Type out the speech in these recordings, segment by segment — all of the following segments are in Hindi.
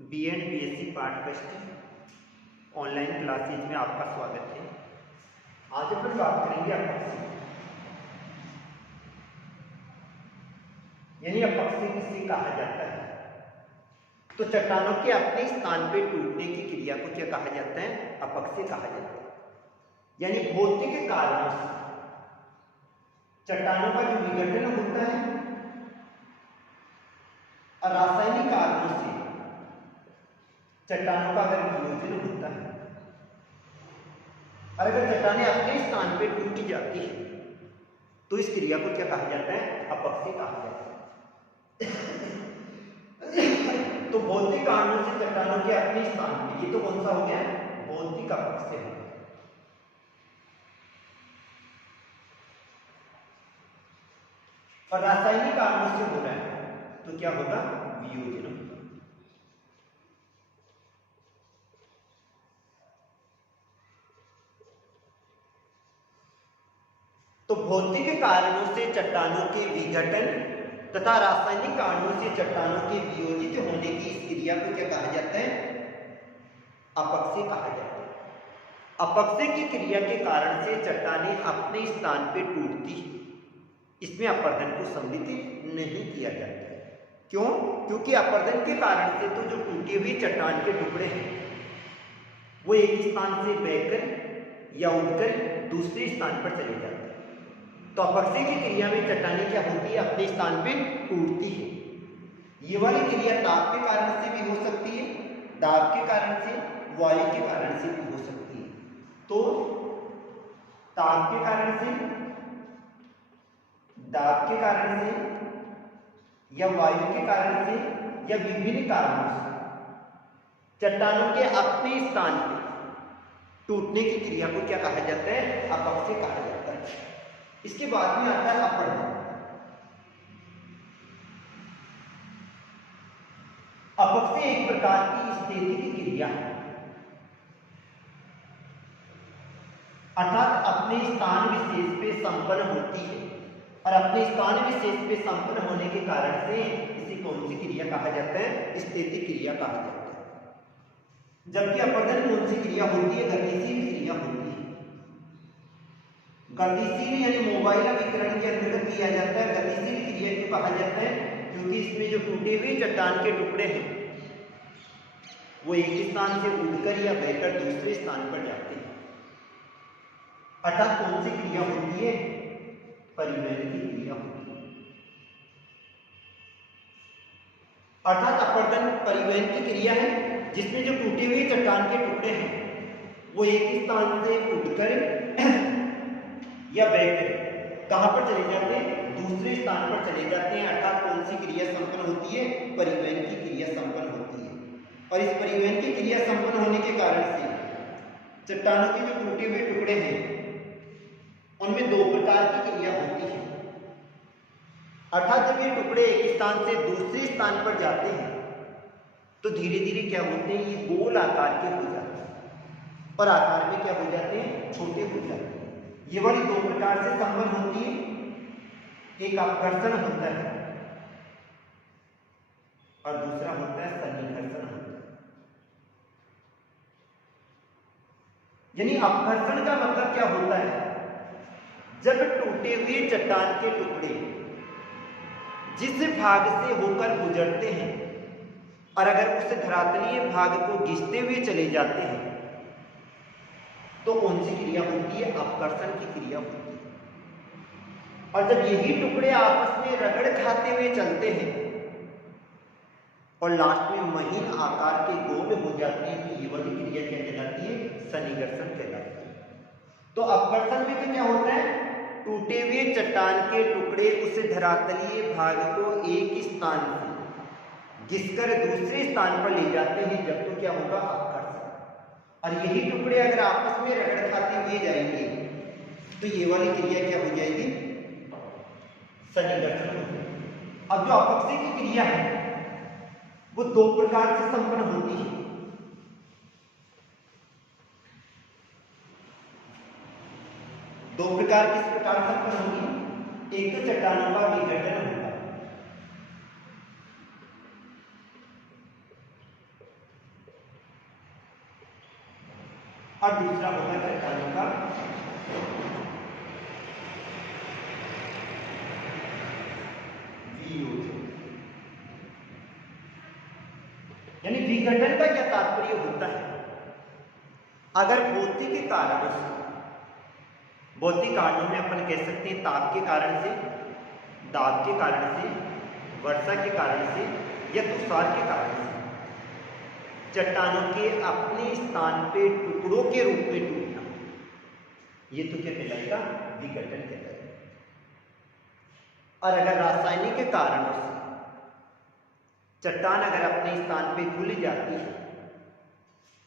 BEd BSc पाठ्यक्रम ऑनलाइन क्लासेज में आपका स्वागत है। आज अपन बात करेंगे अपक्षय, यानी अपक्षय किसे कहा जाता है। तो चट्टानों के अपने स्थान पे टूटने की क्रिया को क्या कहा जाता है? अपक्षय कहा जाता है। यानी भौतिक कारणों से चट्टानों का जो विघटन होता है और रासायनिक कारणों से चट्टानों का अगर वियोजन होता है और अगर चट्टानें अपने स्थान पे टूट जाती है तो इस क्रिया को क्या कहा जाता है? अपक्षय कहा जाता है। तो भौतिक कारणों से चट्टानों के अपने स्थान पे, ये तो कौन सा हो गया? भौतिक अपक्षय हो गया। और रासायनिक कारणों से हो रहा है तो क्या होगा? वियोजन होगा। तो भौतिक कारणों से चट्टानों के विघटन तथा रासायनिक कारणों से चट्टानों के वियोजित होने की इस क्रिया को क्या कहा जाता है? अपक्षय कहा जाता है। अपक्षय की क्रिया के कारण से चट्टानें अपने स्थान पे टूटती है, इसमें अपर्दन को सम्मिलित नहीं किया जाता है। क्यों? क्योंकि अपर्दन के कारण से तो जो टूटे हुए चट्टान के टुकड़े हैं वो एक स्थान से बहकर या उड़कर दूसरे स्थान पर चले जाते हैं। तो अपक्षय की क्रिया में चट्टानें क्या होती है? अपने स्थान पे टूटती है। ये वाली क्रिया ताप के कारण से भी हो सकती है, दाब के कारण से, वायु के कारण से भी हो सकती है। तो ताप के कारण से, दाब के कारण से या वायु के कारण से या विभिन्न कारणों से चट्टानों के अपने स्थान पे टूटने की क्रिया को क्या कहा जाता है? अपक्षय कहा जाता है। इसके बाद में आता है अपर्दन। अपक्षय एक प्रकार की स्थितिक क्रिया है, अर्थात अपने स्थान विशेष पे संपन्न होती है और अपने स्थान विशेष पे संपन्न होने के कारण से इसे कौन सी क्रिया कहा जाता है? स्थितिक क्रिया कहा जाता है। जबकि अपर्दन कौन सी क्रिया होती है? गतिशील क्रिया होती है। गतिशील यानी मोबाइल विकिरण के अंतर्गत किया जाता है। गतिशील क्रिया क्यों कहा जाता है? क्योंकि इसमें जो टूटे हुए चट्टान के टुकड़े हैं वो एक स्थान से उड़कर या बहकर दूसरे स्थान पर जाते हैं। अर्थात कौन सी क्रिया होती है? परिवहन की क्रिया होती है। अर्थात अपर्दन परिवहन की क्रिया है जिसमें जो टूटे हुए चट्टान के टुकड़े हैं वो एक स्थान से उड़कर या बहकर कहां पर चले जाते हैं? दूसरे स्थान पर चले जाते हैं। अर्थात कौन सी क्रिया संपन्न होती है? परिवहन की क्रिया संपन्न होती है। और इस परिवहन की क्रिया संपन्न होने के कारण से चट्टानों के जो टूटे हुए टुकड़े हैं उनमें दो प्रकार की क्रिया होती है। अर्थात जब ये टुकड़े एक स्थान से दूसरे स्थान पर जाते हैं तो धीरे धीरे क्या होते हैं? ये गोल आकार के हो जाते हैं और आकार में क्या हो जाते हैं? छोटे हो जाते हैं। ये वाली दो प्रकार से संपन्न होती है। एक अपघर्षण होता है और दूसरा होता है सन्निकर्षण होता है। यानी अपघर्षण का मतलब क्या होता है? जब टूटे हुए चट्टान के टुकड़े जिस भाग से होकर गुजरते हैं और अगर उस धरातलीय भाग को घिसते हुए चले जाते हैं तो कौन सी क्रिया होती है? अपघर्षण की क्रिया होती है। और जब यही टुकड़े आपस में रगड़ खाते हुए चलते हैं और लास्ट में महीन आकार के गोल हो जाते हैं तो ये वाली क्रिया क्या कहलाती है? सन्निकर्षण कहलाती है। तो अपघर्षण में तो क्या होता है? टूटे हुए चट्टान के टुकड़े उस धरातलीय भाग को एक स्थान से घिसकर दूसरे स्थान पर ले जाते हैं, जब तो क्या होगा? अपघर्षण। और यही टुकड़े अगर आपस में रगड़ खाते हुए जाएंगे तो ये वाली क्रिया क्या हो जाएगी? सन्निकर्षण हो जाएगी। अब जो अपक्षय की क्रिया है वो दो प्रकार से संपन्न होती है। दो प्रकार किस प्रकार संपन्न होगी? एक तो चट्टानों का विघटन होगा और दूसरा होगा चट्टानों का वियोजन। यानी विघटन का क्या तात्पर्य होता है? अगर भौतिक कारणों से, भौतिक कारणों में अपन कह सकते हैं ताप के कारण से, दाब के कारण से, वर्षा के कारण से या तुषार के कारण से चट्टानों के अपने स्थान पे टुकड़ों के रूप में टूटना, ये तो क्या कहलाएगा? विघटन कहलाएगा। और अगर रासायनिक कारणों से चट्टान अगर अपने स्थान पे खुल जाती है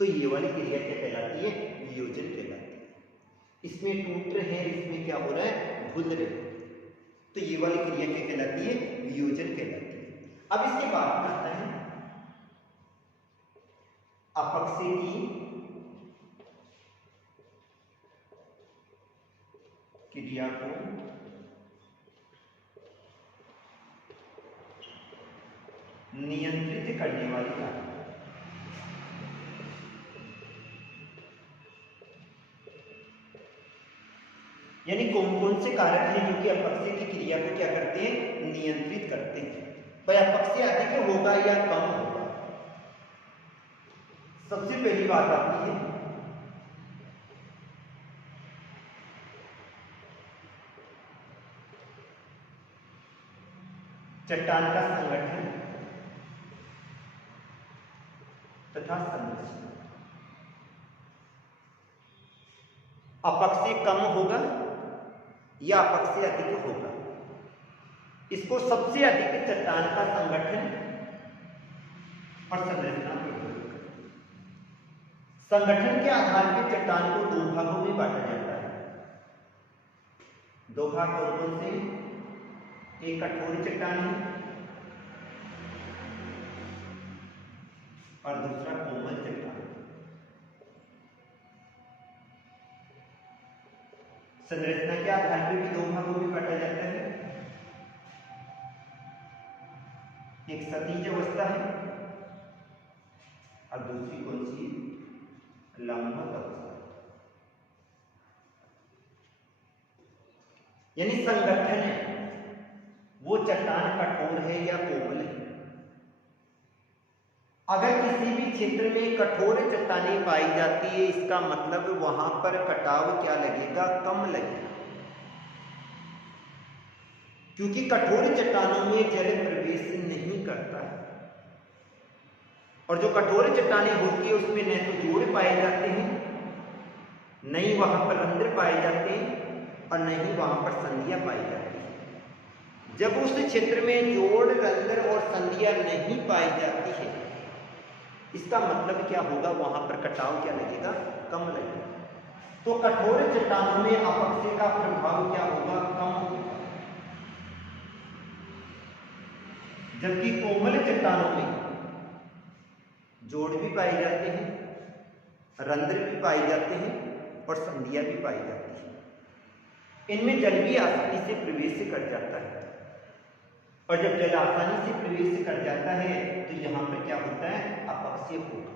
तो ये वाली क्रिया क्या कहलाती है? वियोजन कहलाती है। इसमें टूट रहे हैं, इसमें क्या हो रहा है? घुल रहे हैं, तो ये वाली क्रिया क्या कहलाती है? वियोजन कहलाती है। अब इसके बाद आता है अपक्षय की क्रिया को नियंत्रित करने वाली कारक। यानी कौन कौन से कारक हैं जो कि अपक्षय की क्रिया को क्या करते हैं? नियंत्रित करते हैं। भाई अपक्षय अधिक होगा या कम होगा? सबसे पहली बात आती है चट्टान का संगठन तथा संरचना। अपक्षय कम होगा या अपक्षय अधिक होगा? इसको सबसे अधिक चट्टान का संगठन और संरचना पे संगठन के आधार पर चट्टान को दो भागों में बांटा जाता है। दो भाग कौन कौन से? एक कठोर चट्टान है और दूसरा कोमल चट्टान। संरचना के आधार पर भी दो भागों में बांटा जाता है। एक सतीज अवस्था है और दूसरी कौन सी? लंबवत अवस्था। यानी संगठन है, वो चट्टान कठोर है या कोमल है। अगर किसी भी क्षेत्र में कठोर चट्टानें पाई जाती है, इसका मतलब वहां पर कटाव क्या लगेगा? कम लगेगा, क्योंकि कठोर चट्टानों में जल प्रवेश नहीं करता है। और जो कठोर चट्टानें होती है उसमें न तो जोड़ पाए जाते हैं, न ही वहां पर रंध्र पाए जाते हैं और न ही वहां पर संधियां पाई जाती है। जब उस क्षेत्र में जोड़, रंध्र और संधियां नहीं पाई जाती है, इसका मतलब क्या होगा? वहां पर कटाव क्या लगेगा? कम लगेगा। तो कठोर चट्टानों में अपक्षय का प्रभाव क्या होगा? कम होगा। जबकि कोमल चट्टानों में जोड़ भी पाए जाते हैं, रंध्र भी पाए जाते हैं और संधियां भी पाई जाती हैं। इनमें जल भी आसानी से प्रवेश कर जाता है, और जब जल आसानी से प्रवेश कर जाता है तो यहां पर क्या होता है? अपक्षय होगा।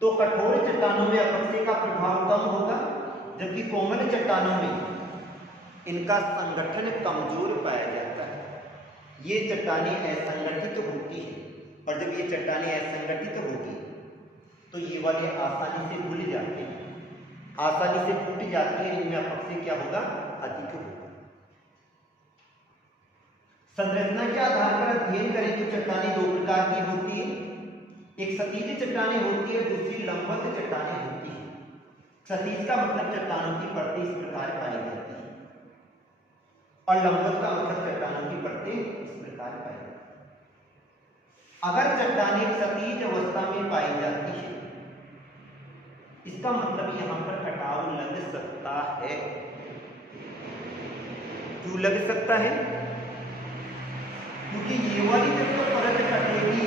तो कठोर चट्टानों में अपक्षय का प्रभाव कम होगा, जबकि कोमल चट्टानों में इनका संगठन कमजोर पाया जाता है। ये चट्टानें असंगठित होती हैं, और जब ये चट्टानें असंगठित होगी तो ये वाले आसानी से घुल जाते हैं, आसानी से टूट जाती है। इनमें अपक्षय क्या होगा? अधिक होगा। संरचना के आधार पर अध्ययन करें तो चट्टानें दो प्रकार की होती है। एक सतीज चट्टानें होती है, दूसरी लंबवत चट्टानें होती है। सतीज का मतलब चट्टानों की परतें इस प्रकार पाई जाती है, और लंबवत का मतलब चट्टानों की परतें इस प्रकार पाई जाती है। अगर चट्टानें सतीज अवस्था में पाई जाती है, इसका मतलब यहां पर कटाव लग सकता है। क्यों लग सकता है? क्योंकि ये वाली जब तो परत कटेगी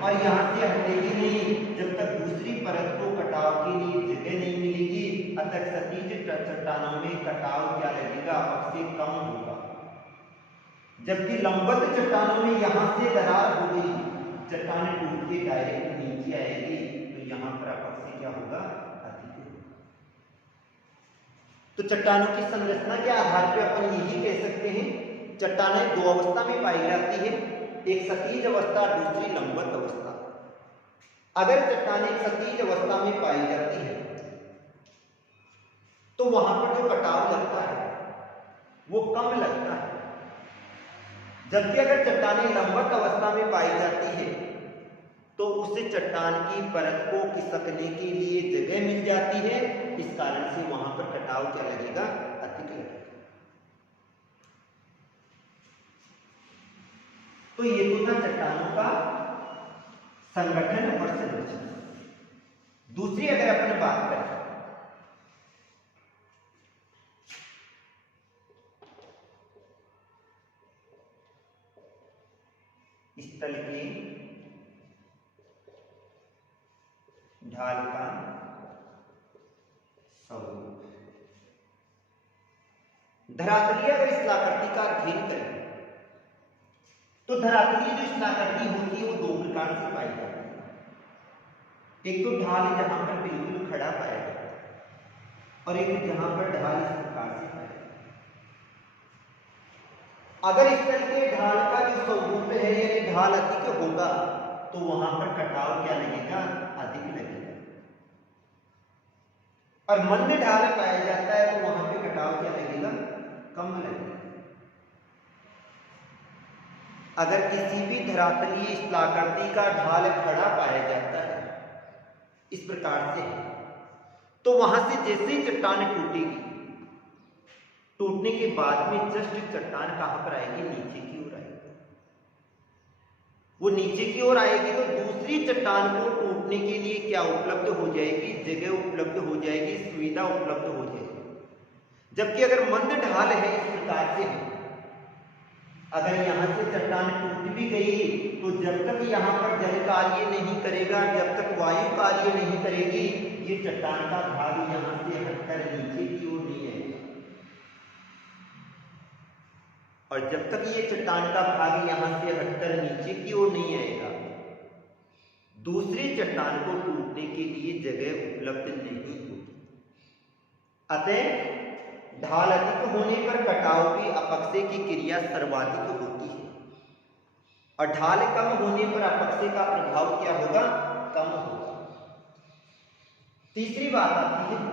और यहां से हटेगी नहीं, जब तक दूसरी परत को कटाव के लिए जगह नहीं मिलेगी, तब तक सतीज चट्टानों में कटाव क्या लगेगा? अपक्षय कम होगा। जबकि लंबवत चट्टानों में यहां से दरार हो गई, चट्टान टूट के डायरेक्ट नीचे आएगी, तो यहां पर अपक्षय क्या होगा, अधिक होगा। तो चट्टानों की संरचना के आधार पर अपन यही कह सकते हैं, चट्टानें दो अवस्था में पाई जाती है, एक सतही अवस्था, दूसरी लंबवत अवस्था। अगर चट्टानें सतही अवस्था में पाई जाती है तो वहां पर जो कटाव लगता है वो कम लगता है, जबकि अगर चट्टानें लंबवत अवस्था में पाई जाती है तो उससे चट्टान की परत को खिसकने के लिए जगह मिल जाती है, इस कारण से वहां पर कटाव क्या लगेगा, अधिक लगेगा। तो ये तो था चट्टानों का संगठन और संरचना। दूसरी अगर अपन बात करें स्थल के ढाल का स्वरूप, धरातलीय अगर स्थलाकृति का अध्ययन करें तो धरातलीय जो स्थलाकृति होती है वो दो प्रकार से पाई जाती है। एक तो ढाल जहां पर बिल्कुल खड़ा पाया जाता है और एक जहां पर ढाल इस प्रकार से पाया जाता है। अगर स्थल के ढाल का जो स्वरूप है यानी ढाल अधिक होगा तो वहां पर कटाव क्या लगेगा, अधिक लगेगा। और मंद ढाल पाया जाता है तो वहां पे कटाव क्या लगेगा, कम लगेगा। अगर किसी भी धरातलीय स्थलाकृति का ढाल खड़ा पाया जाता है इस प्रकार से, तो वहां से जैसे ही चट्टान टूटेगी, टूटने के बाद में जस्ट चट्टान कहां पर आएगी, नीचे की ओर आएगी। वो नीचे की ओर आएगी तो दूसरी चट्टान को टूटने के लिए क्या उपलब्ध हो जाएगी, जगह उपलब्ध हो जाएगी, सुविधा उपलब्ध हो जाएगी। जबकि अगर मंद ढाल है इस प्रकार से है, अगर यहां से चट्टान टूट भी गई तो जब तक यहां पर जल कार्य नहीं करेगा, जब तक वायु कार्य नहीं करेगी, ये चट्टान का भाग यहां से हटकर नीचे की ओर नहीं आएगा। और जब तक ये चट्टान का भाग यहां से हटकर नीचे की ओर नहीं आएगा, दूसरी चट्टान को टूटने के लिए जगह उपलब्ध नहीं होगी। अतः ढाल अधिक होने पर कटाव की अपक्षय की क्रिया सर्वाधिक होती है और ढाल कम होने पर अपक्षय का प्रभाव क्या होगा, कम होगा। तीसरी बात आती है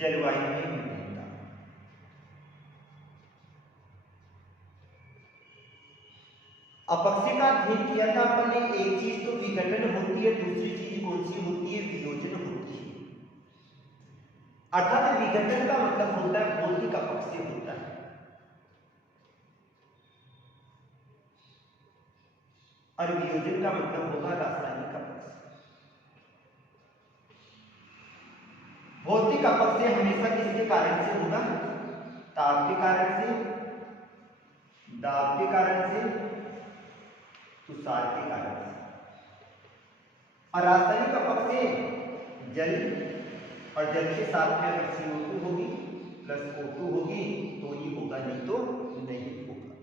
जलवायु में विभिन्नता। अपक्षय का अध्ययन किया था अपन ने, एक चीज तो विघटन होती है, दूसरी चीज कौन सी होती है, वियोजन होती है। अर्थात विघटन का मतलब होता है भौतिक अपक्षय होता है, और वियोजन का मतलब होगा रासायनिक अपक्षय। भौतिक अपक्षय हमेशा किसके कारण से होगा, ताप के कारण से, दाब के कारण से, तुषार के कारण से। और रासायनिक अपक्षय जल, और जल के साथ में अगर CO2 होगी प्लस O2 होगी तो ही होगा, नहीं तो नहीं होगा।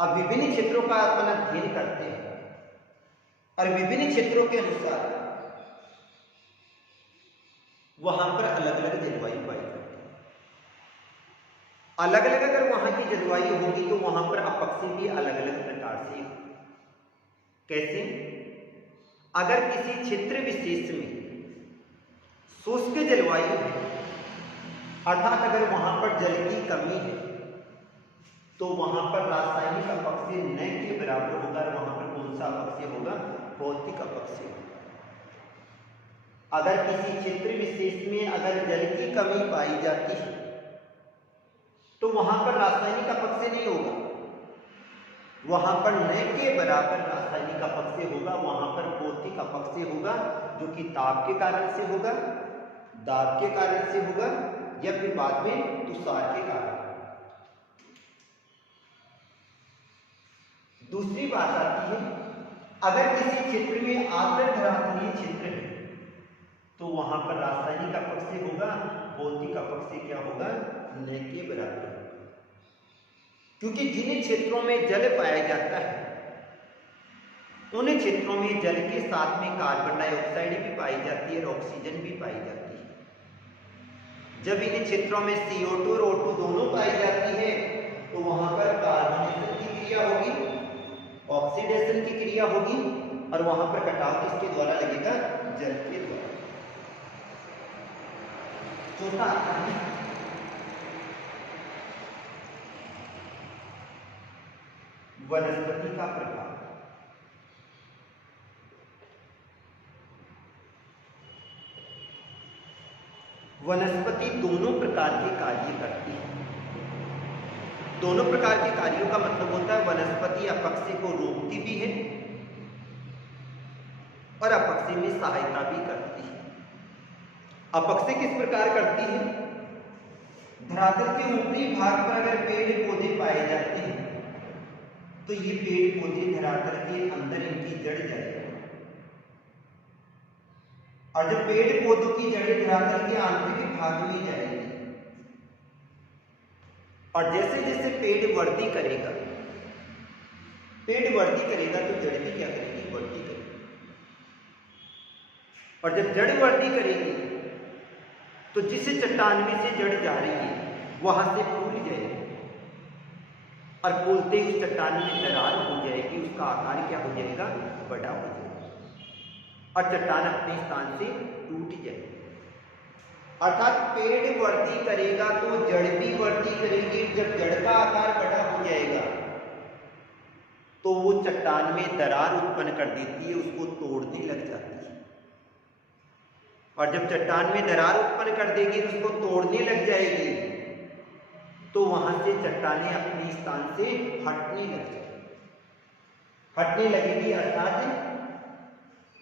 अब विभिन्न क्षेत्रों का अपन अध्ययन करते हैं और विभिन्न क्षेत्रों के अनुसार वहां पर अलग अलग जलवायु पाई जाती है। अलग अलग अगर वहां की जलवायु होगी तो वहां पर अपक्षय भी अलग अलग प्रकार से। कैसे, अगर किसी क्षेत्र विशेष में शुष्क जलवायु है, अर्थात अगर वहां पर जल की कमी है, तो वहां पर रासायनिक अपक्षय न के बराबर होगा। वहां पर कौन सा अपक्षय होगा, भौतिक अपक्षय। अगर किसी क्षेत्र विशेष में अगर जल की कमी पाई जाती है तो वहां पर रासायनिक अपक्षय नहीं होगा, वहां पर न के बराबर रासायनिक अपक्षय होगा। वहां पर भौतिक अपक्षय होगा, जो कि ताप के कारण से होगा, दाब के कारण से होगा, या फिर बाद में तुषार के कारण। दूसरी बात आती है, अगर किसी क्षेत्र में आर्द्र धरातलीय क्षेत्र है तो वहां पर रासायनिक अपक्षय होगा, भौतिक अपक्षय क्या होगा, न के बराबर होगा। क्योंकि जिन क्षेत्रों में जल पाया जाता है उन क्षेत्रों में जल के साथ में कार्बन डाइऑक्साइड भी पाई जाती है और ऑक्सीजन भी पाई जाती है। जब इन क्षेत्रों में CO2 और O2 दोनों पाई जाती है तो वहां पर कार्बोनेशन की क्रिया होगी, ऑक्सीडेशन की क्रिया होगी और वहां पर कटाव किसके द्वारा लगेगा, जल के द्वारा। चौथा आता है वनस्पति का प्रभाव। वनस्पति दोनों प्रकार के कार्य करती है। दोनों प्रकार के कार्यों का मतलब होता है वनस्पति अपक्षय को रोकती भी है और अपक्षय में सहायता भी करती है। अपक्षय किस प्रकार करती है, धरातल के ऊपरी भाग पर अगर पेड़ पौधे पाए जाते हैं तो ये पेड़ पौधे धरातल के अंदर इनकी जड़ जाएगी और जब पेड़ पौधों की जड़ें धरातल के आंतरिक भाग में जाएगी और जैसे जैसे पेड़ वृद्धि करेगा तो जड़ भी क्या करेगी, वृद्धि करेगी। और जब जड़ वृद्धि करेगी तो जिस चट्टान में से जड़ जा रही है वहां से फूल जाएगी और फूलते उस चट्टान में दरार हो जाएगी, उसका आकार क्या हो जाएगा, बड़ा हो जाएगा और चट्टान अपने स्थान से टूट जाएगी। अर्थात पेड़ वृद्धि करेगा तो जड़ भी वृद्धि करेगी। जब जड़ का आकार बड़ा हो जाएगा तो वो चट्टान में दरार उत्पन्न कर देती है, उसको तोड़ने लग जाती है और जब चट्टान में दरार उत्पन्न कर देगी तो उसको तोड़ने लग जाएगी तो वहां से चट्टानें अपने स्थान से हटने लगेगी अर्थात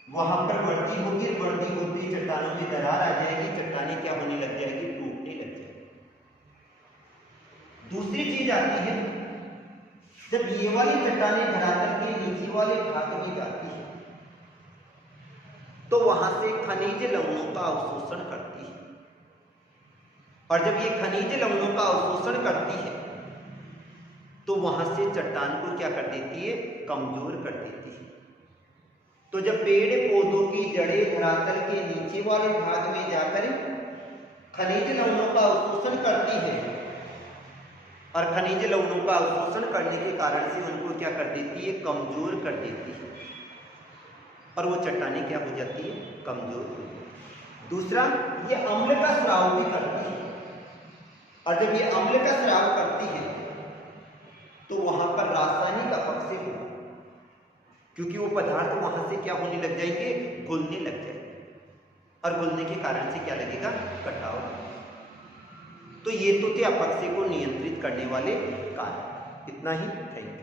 वहां पर वृद्धि होगी, वृद्धि होती चट्टानों में दरार आ जाएगी, चट्टानें क्या होने लग जाएगी, टूटने लग जाएगी। दूसरी चीज आती है जब ये वाली चट्टानें धरातल के नीचे वाले भाग में जाती है तो वहां से खनिज लवणों का अवशोषण करती है और जब ये खनिज लवणों का अवशोषण करती है तो वहां से चट्टान को क्या कर देती है, कमजोर कर देती है। तो जब पेड़ पौधों की जड़ें धरातल के नीचे वाले भाग में जाकर खनिज लवणों का अवशोषण करती है और खनिज लवणों का अवशोषण करने के कारण से उनको क्या कर देती है, कमजोर कर देती है और वो चट्टानें क्या हो जाती है, कमजोर हो जाती है। दूसरा, ये अम्ल का स्राव भी करती है और जब ये अम्ल का स्राव करती है तो वहां पर रासायनिक अपक्षय होगा क्योंकि वो पदार्थ वहां से क्या होने लग जाएंगे, घुलने लग जाएंगे और घुलने के कारण से क्या लगेगा, कटाव। तो ये तो थे अपक्षय को नियंत्रित करने वाले कार्य। इतना ही। Thank you.